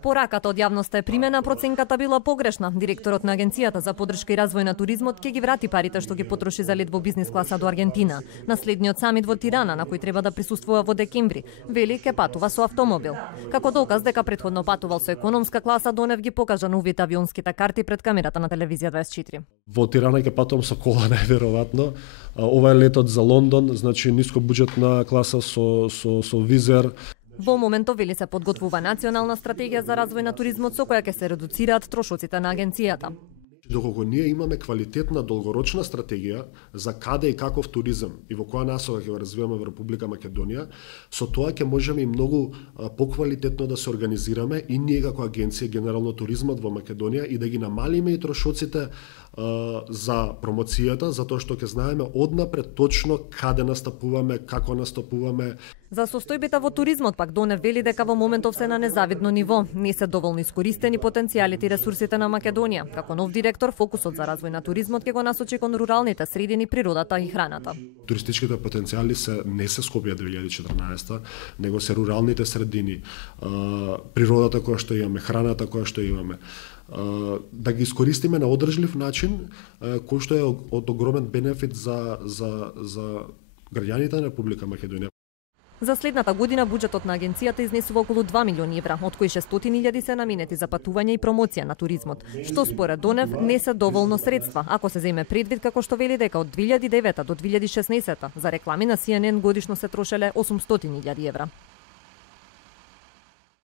Пораката од јавноста е примена, проценката била погрешна. Директорот на Агенцијата за поддршка и развој на туризмот ќе ги врати парите што ги потроши за лет во бизнис класа до Аргентина. На следниот самит во Тирана, на кој треба да присуствува во декември, вели ке патува со автомобил. Како доказ дека претходно патувал со економска класа, Донев ги покажа новите авионските карти пред камерата на телевизија 24. Во Тирана ќе патувам со кола најверојатно. Ова е летот за Лондон, значи ниско буџетна класа со визер. Во моментов вели се подготвува национална стратегија за развој на туризмот со која ќе се редуцираат трошоците на агенцијата. Доколку ние имаме квалитетна долгорочна стратегија за каде и каков туризам и во која насока ќе го развиваме во Република Македонија, со тоа ќе можеме и многу поквалитетно да се организираме и ние како агенција генерално туризмот во Македонија и да ги намалиме и трошоците за промоцијата, затоа што ќе знаеме однапред точно каде настапуваме, како настапуваме. За состојбите во туризмот пак Донев вели дека во моментов се на незавидно ниво, не се доволно искористени потенцијалите и ресурсите на Македонија. Како нов директор, фокусот за развој на туризмот ќе го насочи кон руралните средини, природата и храната. Туристичките потенцијали не се Скопје 2014, него се руралните средини, природата која што имаме, храната која што имаме. Да ги искористиме на одржлив начин, кој што е од огромен бенефит за граѓаните на Република Македонија. За следната година буџетот на агенцијата изнесува околу 2 милиони евра, од кои 600.000 се наменети за патување и промоција на туризмот, што според Донев не се доволно средства, ако се земе предвид како што вели дека од 2009 до 2016 за реклами на CNN годишно се трошеле 800.000 евра.